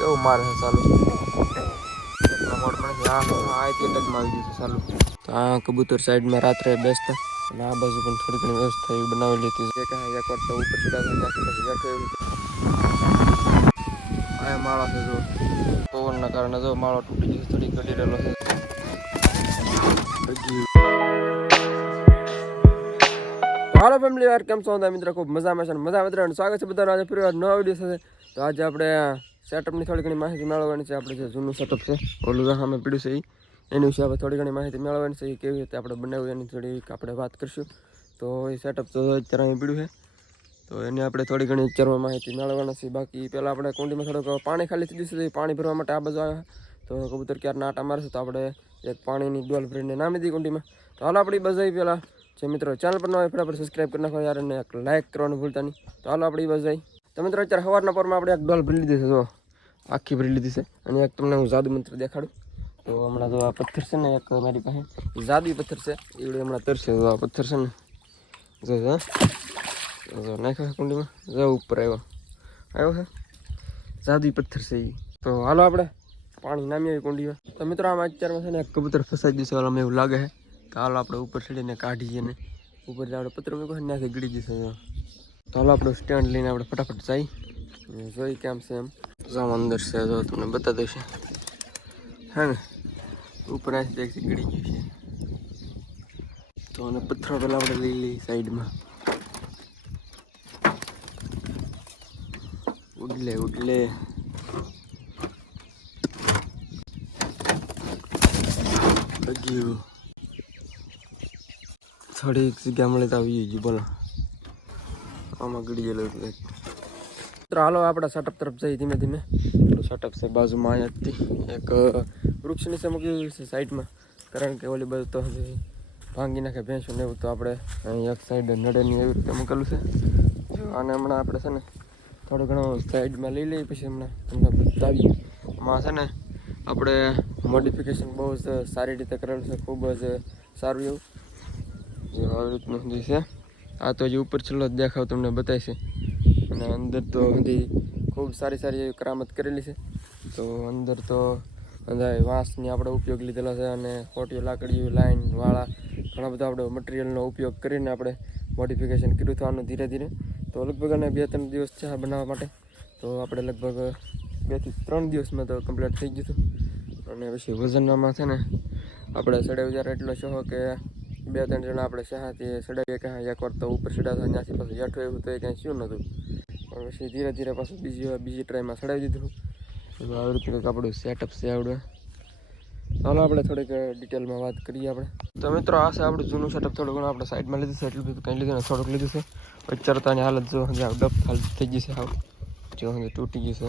કેવું મારે છે ચાલુ મોડમાં આવી ગયું છે ચાલુ. તો આ કબૂતર સાઈડમાં રાત્રે બેસતા અને આ બાજુ પણ થોડી ઘણી વ્યવસ્થા એવી બનાવેલી હતી. એક વાર તો ઉપર આ માળો છે જો પવનના કારણે જો માળો તૂટી ગયો, થોડી ગડી રહેલો છે. હાલો ફેમિલી યાર, કેમ છો મિત્રો? ખૂબ મજામાં છે, મજા મિત્રો સ્વાગત છે બધાનું આજે ફરી વાર નવા વિડીયો સાથે. તો આજે આપણે સેટઅપની થોડી ઘણી માહિતી મેળવવાની છે. આપણે જે જૂનું સેટઅપ છે ઓલું સામે પીડ્યું છે એની વિશે આપણે થોડી ઘણી માહિતી મેળવવાની છે. એ કેવી રીતે આપણે બનાવ્યું એની થોડી આપણે વાત કરીશું. તો એ સેટઅપ તો અત્યારે અહીં પીડ્યું છે, તો એની આપણે થોડી ઘણી અત્યારમાં માહિતી મેળવવાની છે. બાકી પહેલાં આપણે કુંડીમાં થોડુંક પાણી ખાલી થઈ જશે, તો પાણી ભરવા માટે આ બાજુ આવ્યા. તો કબૂતર ક્યારના આટા મારશે તો આપણે એક પાણીની ડોલ ભરીને નામી દીધી કુંડીમાં. તો હાલો આપણી બજાઈ પહેલાં જે મિત્રો ચેનલ પર ન હોય ફટાફટ સબસ્ક્રાઈબ કરી નાખો યાર, અને એક લાઇક કરવાનું ભૂલતા નહીં. તો હાલો આપણી બજાઈ. તો મિત્રો અત્યારે સવારના પરમાં આપણે એક ડોલ ભરી લીધી છે, જો આખી ભરી લીધી છે. અને એક તમને હું જાદુ મંત્ર દેખાડું. તો હમણાં જો આ પથ્થર છે ને એક મારી પાસે જાદુઈ પથ્થર છે, એવડે હમણાં તરશે. જો આ પથ્થર છે ને જો નાખ્યો છે કુંડીમાં, જો ઉપર આવ્યો છે જાદુઈ પથ્થર છે એ. તો હાલો આપણે પાણી નામી આવી કુંડીમાં. તો મિત્રો આમાં અત્યારમાં છે ને એક કબૂતર ફસાઈ જશે અમને એવું લાગે છે. તો હાલો આપણે ઉપર ચડીને કાઢીએ ને ઉપર જે આપણે પત્ર મૂકો ત્યાંથી ગળી જશે. તો હાલો આપણે સ્ટેન્ડ લઈને આપણે ફટાફટ જઈ જોઈ કેમ છે એમ. જામ અંદર છે, જો તમને બતા દઈશ હે ને ઉપર આથી ગળી ગયું છે. તો અને પથ્થરો પેલા આપણે લઈ લઈએ સાઈડમાં. ઉડલે થોડીક જગ્યા મળે તો આવી ગયું. બોલો આમાં ગળી ગયેલો તો હાલો આપણા સેટઅપ તરફ જઈએ ધીમે ધીમે. સેટઅપ છે બાજુમાં અહીંયાથી એક વૃક્ષ નીચે મૂકી છે સાઈડમાં, કારણ કે ઓલી બાજુ તો ભાંગી નાખે ભેંસો ને એવું. તો આપણે અહીં એક સાઈડ નડેની એવી રીતે મૂકેલું છે. જો આને હમણાં આપણે છે ને થોડું ઘણું સાઈડમાં લઈ લઈએ, પછી હમણાં તમને બતાવીએ. આમાં છે ને આપણે મોડિફિકેશન બહુ જ સારી રીતે કરેલું છે, ખૂબ જ સારું એવું. જો આવી રીતનું બધી છે. આ તો હજી ઉપર છેલ્લો જ દેખાવ તમને બતાવે છે. અને અંદર તો બધી ખૂબ સારી એવી કરામત કરેલી છે. તો અંદર તો બધા વાંસની આપણે ઉપયોગ લીધેલો છે, અને ખોટીઓ લાકડીઓ લાઈન વાળા ઘણા બધા આપણે મટીરિયલનો ઉપયોગ કરીને આપણે મોડિફિકેશન કર્યું થવાનું ધીરે ધીરે. તો લગભગ અને 2-3 દિવસ છે બનાવવા માટે. તો આપણે લગભગ 2 થી 3 દિવસમાં તો કમ્પ્લીટ થઈ ગયું હતું. અને પછી વજનમાં છે ને આપણે ચડાવી જ્યારે એટલો છો કે 2-3 જણા આપણે શહાથી ચડાવીએ. કાંઈ એકવાર તો ઉપર ચડાવતા ત્યાંથી પાછું હેઠું એવું તો એ કાંઈ શું નહોતું. પણ પછી ધીરે ધીરે પાછું બીજી ટ્રાયમાં ચડાવી દીધું. આવી રીતે કંઈક આપણું સેટઅપ છે આવડે. ચાલો આપણે થોડીક ડિટેલમાં વાત કરીએ આપણે. તો મિત્રો આ છે આપણું જૂનું સેટઅપ. થોડું ઘણું આપણે સાઈડમાં લીધું છે, એટલું બધું કંઈ લીધું ને થોડુંક લીધું છે. ચરતાની હાલત જો ડબ હાલત થઈ ગઈ છે, હાવ જો તૂટી ગયું છે.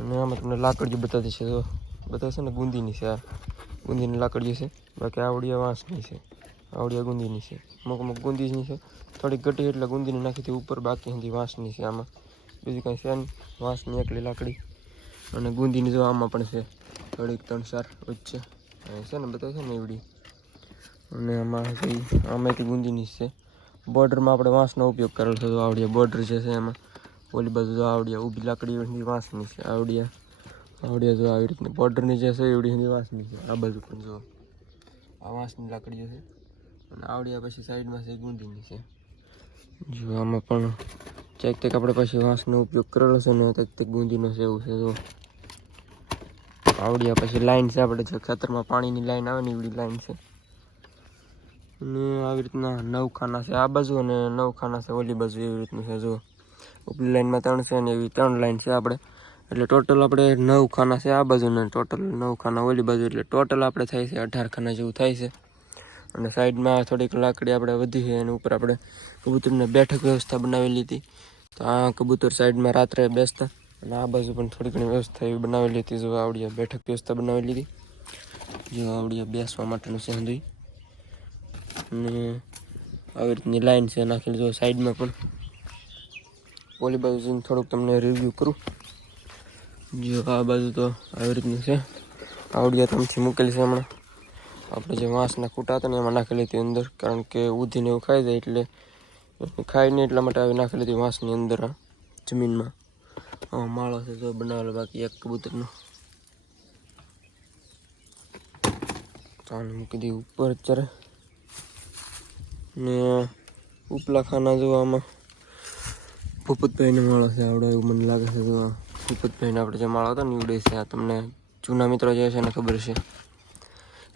અને આમાં તમને લાકડીઓ બતાવી છે, જો બતાવશે ને ગુંદીની છે. આ ગુંદીની લાકડીઓ છે, બાકી આવડિયા વાંસની છે, આવડિયા ગુંદીની છે. અમુક ગુંદીની છે, થોડીક ઘટી એટલે ગુંદીની નાખી હતી ઉપર, બાકી હતી વાંસની છે. આમાં બીજી કાંઈ છે નહીં, વાંસની એકલી લાકડી. અને ગુંદીની જો આમાં પણ છે થોડીક 3-4 વચ્ચે છે ને બતાવે છે ને એવડી. અને આમાં એક ગુંદીની છે. બોર્ડરમાં આપણે વાંસનો ઉપયોગ કરેલો છે. તો આવડિયા બોર્ડર જે છે એમાં ઓલી બાજુ જો આવડિયા ઊભી લાકડીઓ વાંસની છે. આવડિયા જો આવી રીતની બોર્ડરની જે છે એવડી સુધી વાંસની છે. આ બાજુ પણ જો આ વાંસની લાકડીઓ છે. અને આવડિયા પછી સાઈડમાં છે ગુંદીની છે. જો આમાં પણ ચેક આપણે પછી વાંસનો ઉપયોગ કરેલો છે ને તે ગુંદીનો છે એવું છે. જો આવડિયા પછી લાઈન છે આપણે જે ખેતરમાં પાણીની લાઈન આવે ને એવડી લાઈન છે. અને આવી રીતના 9 ખાના છે આ બાજુ અને 9 ખાના છે ઓલી બાજુ, એવી રીતનું છે. જો ઉપલી લાઈનમાં 3 છે અને એવી 3 લાઈન છે આપણે. એટલે ટોટલ આપણે 9 ખાના છે આ બાજુ ને ટોટલ 9 ખાના ઓલી બાજુ. એટલે ટોટલ આપણે થાય છે 18 ખાના જેવું થાય છે. અને સાઈડમાં થોડીક લાકડી આપણે વધી છે, એની ઉપર આપણે કબૂતરને બેઠક વ્યવસ્થા બનાવેલી હતી. તો આ કબૂતર સાઈડમાં રાત્રે બેસતા, અને આ બાજુ પણ થોડી ઘણી વ્યવસ્થા એવી બનાવેલી હતી. જો આવડિયા બેઠક વ્યવસ્થા બનાવેલી હતી. જો આવડિયા બેસવા માટેનું છે હંધુઈ. અને આવી રીતની લાઈન છે નાખેલી. જો સાઈડમાં પણ ઓલી બાજુ જઈને થોડુંક તમને રિવ્યૂ કરું. જો આ બાજુ તો આવી રીતનું છે. આવડિયા તમથી મૂકેલી છે હમણાં. આપણે જે વાંસના ખૂટા હતા ને એમાં નાખેલી હતી અંદર, કારણ કે ઉધીને એવું ખાઈ જાય એટલે ખાઈ નહીં એટલા માટે આવી નાખેલી હતી વાંસની અંદર આ જમીનમાં. માળો છે જો બનાવેલો, બાકી એક કબૂતરનો ચાલ મૂકી દઈએ ઉપર અત્યારે. ને ઉપલા ખાના જો આમાં ભૂપતભાઈનો માળો છે આવડો એવું મને લાગે છે. જો ભૂપતભાઈને આપણે જે માળો હતો ને ઉડે છે, આ તમને જૂના મિત્રો જે છે ને ખબર છે.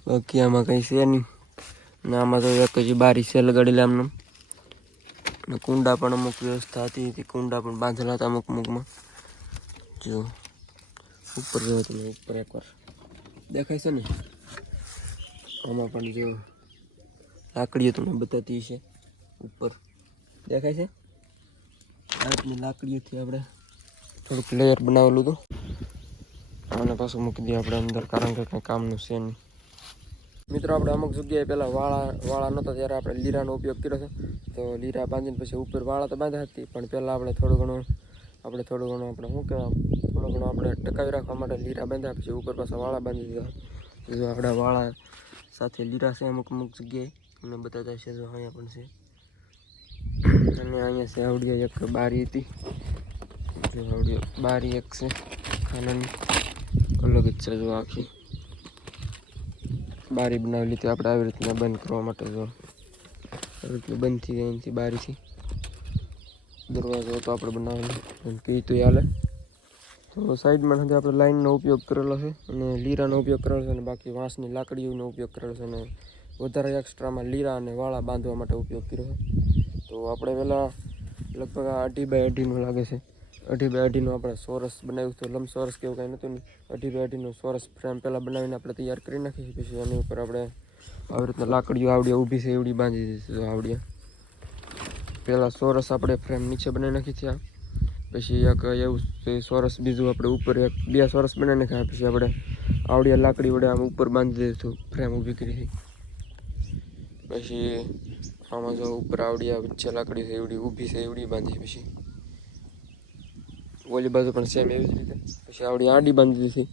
બાકી આમાં કંઈ છે નહીં. ને આમાં તો એક જ બારી છે લગાડેલી આમને. ને કુંડા પણ અમુક વ્યવસ્થા હતી, કુંડા પણ બાંધેલા હતા અમુકમાં. જો ઉપર જો તમે ઉપર એકવાર દેખાય છે ને, આમાં પણ જો લાકડીઓ તમને બતાતી છે ઉપર દેખાય છે. આ રીતની લાકડીઓથી આપણે થોડુંક લેયર બનાવેલું હતું. આને પાછું મૂકી દઈએ આપણે અંદર, કારણ કે કંઈ કામનું છે નહીં. મિત્રો આપણે અમુક જગ્યાએ પહેલાં વાળા નહોતા ત્યારે આપણે લીરાનો ઉપયોગ કર્યો છે. તો લીરા બાંધીને પછી ઉપર વાળા તો બાંધ્યા હતી, પણ પહેલાં આપણે થોડું ઘણું આપણે શું કહેવાય થોડું ઘણું આપણે ટકાવી રાખવા માટે લીરા બાંધ્યા, પછી ઉપર પાછા વાળા બાંધી દીધા. જો આપણા વાળા સાથે લીરા છે અમુક જગ્યાએ તમને બતાતા છે. જો અહીંયા પણ છે, અને અહીંયા છે આવડી એક બારી હતી. જો આવડી બારી એક છે ખાનાની, અલગ જ છે. જો આખી બારી બનાવી લીધી આપણે આવી રીતના બંધ કરવા માટે. જો આવી રીતના બંધ થઈ જાય એનાથી બારીથી. દરવાજો તો આપણે બનાવેલો કહી તો હાલે. તો સાઈડમાં નથી આપણે લાઈનનો ઉપયોગ કરેલો છે અને લીરાનો ઉપયોગ કરેલો છે, અને બાકી વાંસની લાકડીઓનો ઉપયોગ કરેલો છે, અને વધારે એક્સ્ટ્રામાં લીરા અને વાળા બાંધવા માટે ઉપયોગ કર્યો છે. તો આપણે પહેલાં લગભગ 2.5 બાય 2.5નું લાગે છે. 2.5 બાય 2.5નું આપણે ચોરસ બનાવ્યું હતું, લંબચોરસ કે એવું કાંઈ નહોતું. 2.5 બાય 2.5નું ચોરસ ફ્રેમ પહેલાં બનાવીને આપણે તૈયાર કરી નાખીએ. પછી એની ઉપર આપણે આવી રીતના લાકડીઓ આવડી ઊભી છે એવડી બાંધી દીધી. તો આવડી પહેલાં ચોરસ આપણે ફ્રેમ નીચે બનાવી નાખી છે. પછી એક એવું ચોરસ બીજું આપણે ઉપર 2 ચોરસ બનાવી નાખ્યા. પછી આપણે આવડી લાકડી વડે આમ ઉપર બાંધી દીધું, ફ્રેમ ઊભી કરી. પછી આમાં જો ઉપર આવડી વચ્ચે લાકડી છે એવડી ઊભી છે એવડી બાંધી. પછી ઓલી બાજુ પણ સેમ એવી જ રીતે. પછી આવડી આડી બાંધી દીધી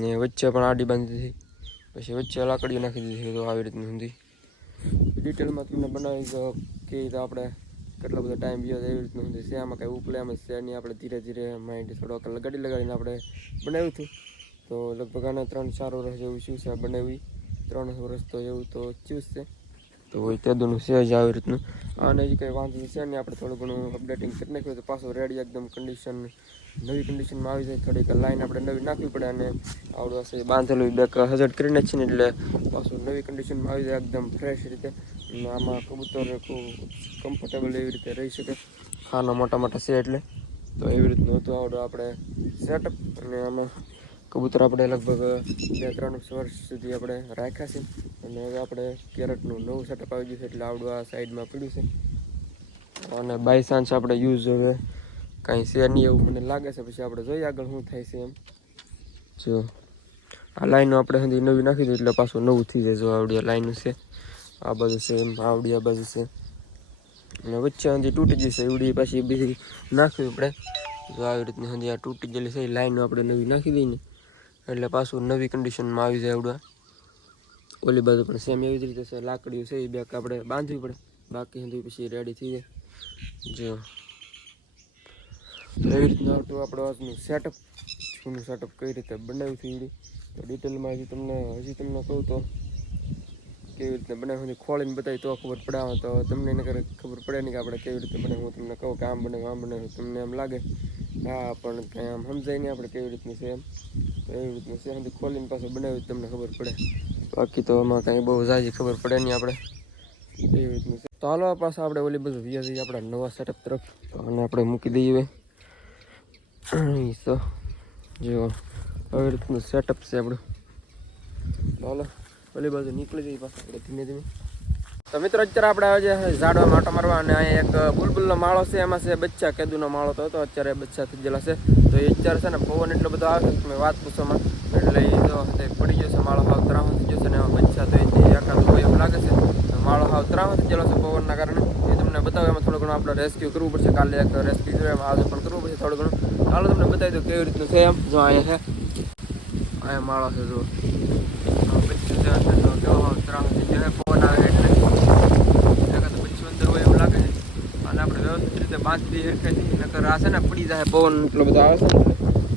ને વચ્ચે પણ આડી બાંધી દીધી. પછી વચ્ચે લાકડીઓ નાખી દીધી. તો આવી રીતની ઊંધી ડિટેલમાં તમને બનાવી કે આપણે કેટલો બધો ટાઈમ ગયો એવી રીતનું ઊંધી છે. આમાં કાંઈ ઉપલે એમ જ છે નહીં. આપણે ધીરે ધીરે માઇન્ડ થોડોક લગાડીને આપણે બનાવ્યું હતું. તો લગભગ આને 3-4 વર્ષ જેવું શું છે બનાવી, 3 વર્ષ તો એવું તો થયું છે. તો હોય તેદુનું છે જ આવી રીતનું. આને જ કંઈ વાંધો છે નહીં. આપણે થોડું ઘણું અપડેટિંગ કરી નાખ્યું તો પાછું રેડી એકદમ કન્ડિશન નવી કન્ડિશનમાં આવી જાય. થોડીક લાઈન આપણે નવી નાખવી પડે, અને આવડું હશે બાંધેલું બેક હજટ કરીને જ છે ને, એટલે પાછું નવી કન્ડિશનમાં આવી જાય એકદમ ફ્રેશ રીતે. અને આમાં કબૂતર ખૂબ કમ્ફર્ટેબલ એવી રીતે રહી શકે. ખાના મોટા છે એટલે. તો એવી રીતનું હતું આવડું આપણે સેટઅપ. અને આમાં કબૂતર આપણે લગભગ 2-3 વર્ષ સુધી આપણે રાખ્યા છે. અને હવે આપણે કેરેટનું નવું સેટઅપ આવી ગયું છે, એટલે આવડું આ સાઈડમાં પડ્યું છે. અને બાય ચાન્સ આપણે યુઝ હવે કાંઈ છે નહીં એવું મને લાગે છે. પછી આપણે જોઈએ આગળ શું થાય છે એમ. જો આ લાઈનો આપણે હજી નવી નાખી દઈએ એટલે પાછું નવું થઈ જાય. જો આવડી આ લાઈનો છે, આ બાજુ છે એમ, આવડી આ બાજુ છે, અને વચ્ચે હજી તૂટી જશે એવડી પાછી બીજી નાખવી આપણે. જો આવી રીતની હજી આ તૂટી ગયેલી છે એ લાઈનો આપણે નવી નાખી દઈએ ને એટલે પાછું નવી કન્ડિશનમાં આવી જાય આવડું. ઓલી બાજુ પણ સેમ એવી જ રીતે છે. લાકડીઓ છે એ બેક આપણે બાંધવી પડે, બાકી હજી પછી રેડી થઈ જાય. જો એવી રીતના આવતું આપણું આજનું સેટઅપ, જૂનું સેટઅપ કઈ રીતે બનાવ્યું છે એવડી. તો ડિટેલમાં હજી તમને કહું તો કેવી રીતે બનાવ્યું ખોલીને બતાવી તો ખબર પડે. તો તમને એને ખબર પડે નહીં કે આપણે કેવી રીતે બનાવ્યું. હું તમને કહું કે આમ બનાવ્યું તમને એમ લાગે હા, પણ કંઈ આમ સમજાય નહીં આપણે કેવી રીતનું છે એમ. તો એવી રીતનું છે હજી ખોલીને પાછું બનાવ્યું તમને ખબર પડે. બાકી તો એમાં કાંઈ બહુ જાજી ખબર પડે નહીં આપણે. એવી રીતનું છે. તો હાલો પાછા આપણે ઓલી બધું વ્યા જઈએ આપણા નવા સેટઅપ તરફ. અને આપણે મૂકી દઈએ તો જો આવી રીતનું સેટઅપ છે આપણું. હાલો ઓલી બાજુ નીકળી જઈએ પાછા આપણે ધીમે ધીમે. તો મિત્રો અત્યારે આપણે આજે ઝાડવા માટો મારવા, અને અહીંયા એક બુલબુલનો માળો છે, એમાં છે બચ્ચા. કેદુનો માળો તો હતો, અત્યારે બચ્ચા થઈ ગયેલા છે. તો એ અત્યારે છે ને પવન એટલો બધો આવે છે તમે વાત પૂછોમાં, એટલે એ તો પડી ગયો છે માળો. હાવ ત્રાહો થઈ ગયો છે ને એમાં બચ્ચા તો એથી એકાદ હોય એવું લાગે છે. માળો હાવ ત્રાહો થઈ ગયેલો છે પવનના કારણે. એ તમને બતાવે એમાં થોડું ઘણું આપણે રેસ્ક્યુ કરવું પડશે. કાલે એક રેસ્ક્યુ જોઈએ, એમાં આજે પણ કરવું પડશે થોડું ઘણું. ચાલો તમને બતાવી દઉં કેવી રીતનું છે એમ. જો અહીંયા છે, અહીંયા માળો છે. જો બચ્ચું છે કેવો હાવ ત્રાહો થઈ ગયો છે પવન આવે એટલે. એકાદ બચ્ચું અંદર હોય એવું લાગે છે. અને આપણે વ્યવસ્થિત રીતે બાંધી હેરખાઈ નકર આ છે ને પડી જાય પવન એટલો બધો આવે છે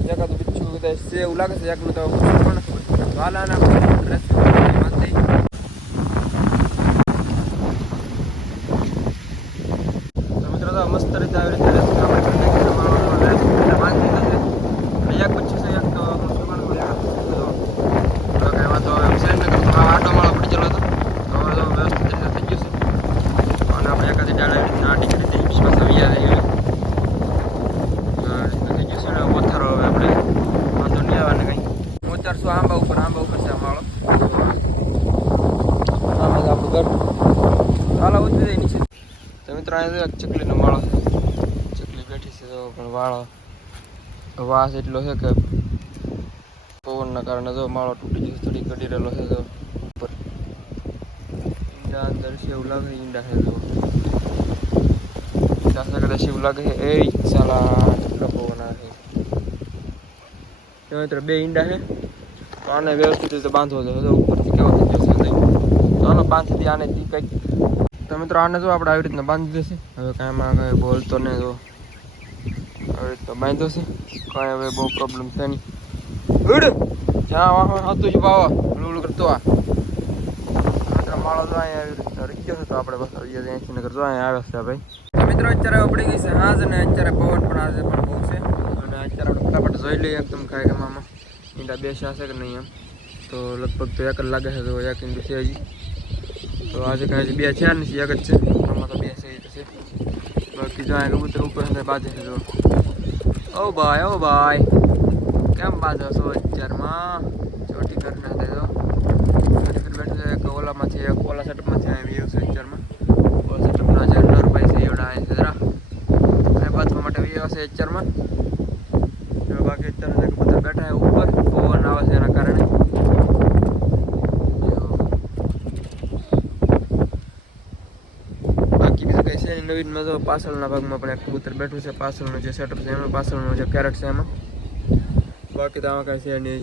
ને એકાદું બીજું બધા છે એવું લાગે છે એકનું તો પણ વાલાના બાંધી તો મિત્રો તો મસ્ત રીતે આવી રીતે બાંધી દીધું છે એક પછી છે એક તો આટો માળો પડી ગયેલો હતો હવે તો વ્યવસ્થિત રીતે થઈ ગયું છે અને આપણે એકાદી ડાળા આટી કરી દઈએ પાછા વ્યા થઈ ગયું છે ને પથ્થરો હવે આપણે વાંધો નહીં આવવાને કંઈ 400 આંબા ઉપર છે આ માળો આમાં આપણું ઘર ચાલો ઉતરી જાય નીચે તો મિત્રો અહીંયા ચકલીનો માળો ચકલી બેઠી છે તો પણ વાળો વાસ એટલો છે કે પવનના કારણે જો માળો તૂટી જશે થોડી ઘડી રહેલો છે તો ઉપર ઈંડા અંદર છે એવું લાગે ઈંડા છે તો ઈંડા કદાચ એવું લાગે છે એ સાલા કેટલો પવન આવે છે મિત્રો 2 ઈંડા છે તો આને વ્યવસ્થિત રીતે બાંધવો છે તો ઉપરથી કેવો થઈ જશે તો આનો બાંધથી આને કંઈક તો મિત્રો આને જો આપણે આવી રીતના બાંધી દેશે હવે કાંઈમાં કાંઈ બોલતો ને તો આવી રીતના બાંધ્યો છે કાંઈ હવે બહુ પ્રોબ્લેમ છે નહીં ઉડ જ્યાં વાહન હતું જ બાવા લૂલું કરતો આ માળો જો અહીંયા આવી રીતના રહી ગયો છે તો આપણે બસ આવી જાય અહીંથી નગર જો અહીંયા આવે છે ભાઈ તો મિત્રો અત્યારે પડી ગઈ છે હાજ અને અત્યારે પવન પણ આજે પણ બહુ છે અને અત્યારે આપણે ફટાફટ જોઈ લઈએ એકદમ કાર્યક્રમમાં ઈંડા બેસ્યા છે કે નહીં એમ તો લગભગ તો એક જ લાગે છે તો એક ઈંડું છે હજી તો આજે કાંઈ 2 છે નથી એક જ છે આમાં તો 2 છે એ તો છે બાકી જો અહીંયા કબૂતર ઉપર બાજે છે જો ઓ ભાઈ કેમ બાજો છો અત્યારમાં ચોટી કરી નાખે તો ચોટી કરી બેઠું છે એક ઓલામાંથી એક ઓલા સેટઅપમાંથી આવી ગયું છે અત્યારમાં ઓલા સેટઅપના જે નરભાઈ છે એવડા આવે છે જરા અને બાથવા માટે આવી છે અત્યારમાં બાકી અત્યારે કબૂતર બેઠા છે ઉપર પવન આવે છે એના કારણે બાકી બીજું કંઈ છે નવીનમાં તો પાછળના ભાગમાં પણ એક કબૂતર બેઠું છે પાછળનું જે સેટઅપ છે એમાં પાછળનું જે કેરેટ છે એમાં બાકી તો આમાં કાંઈ છે નહીં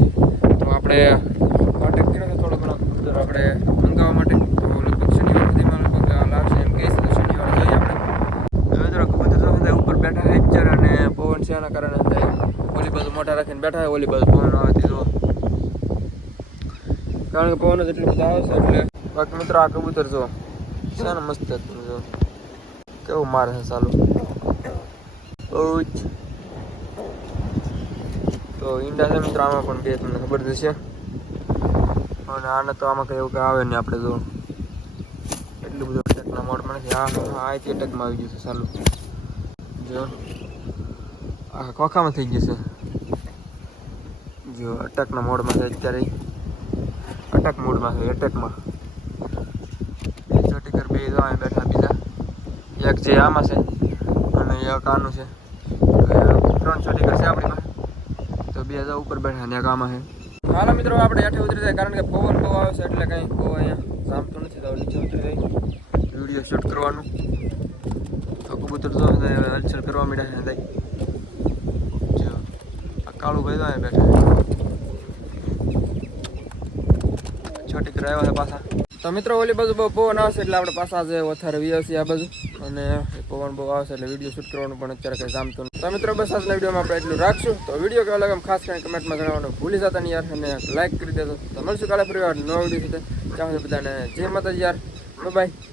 તો આપણે કોન્ટેક્ટ કર્યો છે થોડો ઘણો કબૂતર આપણે મંગાવવા માટે તો લગભગ શનિવાર સુધીમાં લગભગ લાવશે એમ કહીશ તો શનિવારે જોઈએ આપણે હવે તો કબૂતર તો ઉપર બેઠા છે પિક્ચર અને પવન છે એના કારણે ઓલી બાજુ મોટા રાખીને બેઠા હોય ઓલી બાજુ પવન આવે જો કારણ કે પવન જ એટલું બધું આવે છે એટલે બાકી મિત્રો આ કબૂતર જો છે ને મસ્ત જો કેવું મારે છે ચાલુ તો ઈંડા છે મિત્રો આમાં પણ 2 તમને ખબર થશે અને આને તો આમાં કંઈ એવું કંઈ આવે નહીં આપણે જો એટલું બધું અટેકના મોડમાં નથી આ અટેકમાં આવી ગયું છે ચાલુ જો આખા ખોખામાં થઈ ગયું છે જો અટેકના મોડમાં છે અત્યારે અટેક મોડમાં છે અટેકમાં ચોટીકર 2 જો અહીં બેઠા બીજા એક જે આમાં છે અને એક આનું છે 3 ચોટીકર છે આપણી પાસે તો 2 હજાર ઉપર બેઠા ને કામ છે હાલો મિત્રો આપણે હેઠે ઉતરી જાય કારણ કે પવન બહુ આવે છે એટલે કંઈ બહુ અહીંયા જામતું નથી તો નીચે ઉતરી જાય વિડીયો શૂટ કરવાનું તો કબૂતર જો હલચલ કરવા માંડ્યા છે જો આ કાળું ભાઈ તો અહીંયા બેઠા છોટી કરાવ્યા છે પાછા તો મિત્રો ઓલી બાજુ બહુ પવન આવશે એટલે આપણે પાછા જે વધારે વ્યવસ્થિત આ બાજુ અને પવન બહુ આવશે એટલે વિડીયો શૂટ કરવાનું પણ અત્યારે કંઈ જામતું નથી તો મિત્રો બસ આજના વિડીયોમાં આપણે એટલું રાખશું તો વિડીયો કેવો લાગે ખાસ કરીને કમેન્ટમાં જણાવવાનું ભૂલી જતા નહીં યાર અને લાઈક કરી દેજો તો મળશું કાલે ફરી વાર નવો વિડીયો સાથે ચાલો બધાને જય માતાજી યાર બાય